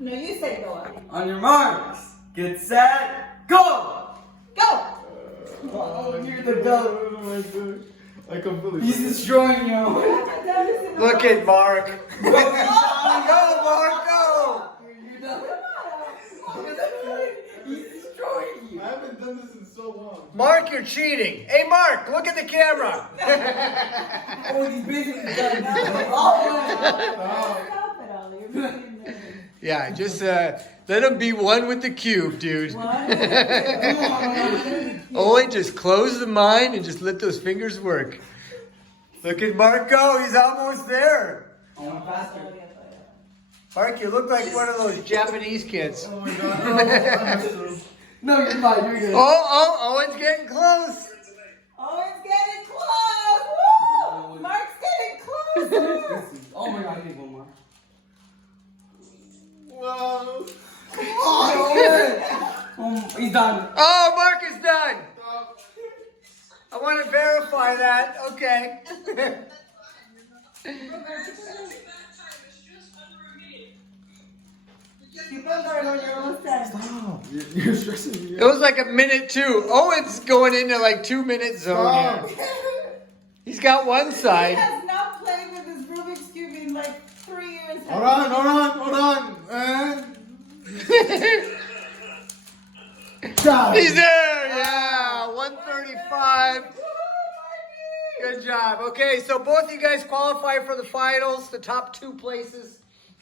No, you say go. On your marks, get set, go! Go! Oh, you're the goat. What am I doing? I completely. He's destroying you. Look at Mark. Go, Mark, go! You're done. He's destroying you. I haven't done this in so long. Mark, you're cheating. Hey, Mark, look at the camera. Oh, he's basically done now. Stop it all. You're making me Yeah, just let him be one with the cube, dude. Owen, just close the mind and just let those fingers work. Look at Mark go. He's almost there. I want faster. Mark, you look like one of those Japanese kids. Oh my god. No, you're fine. You're good. Owen's getting close. Oh, it's getting close! Woo! Mark's getting close! Oh my god, I need one more. Whoa. He's done. Oh, Mark is done. I want to verify that. Okay. Keep on going when you're almost done. Stop. You're stressing me It was like a minute too. Owen's going into like 2 minute zone Stop. here. He's got one He side. has not played with his Rubik's Cube in like 3 years. Hold on. God. He's there. Yeah, 135. Good job. Okay, so both of you guys qualify for the finals, the top 2 places.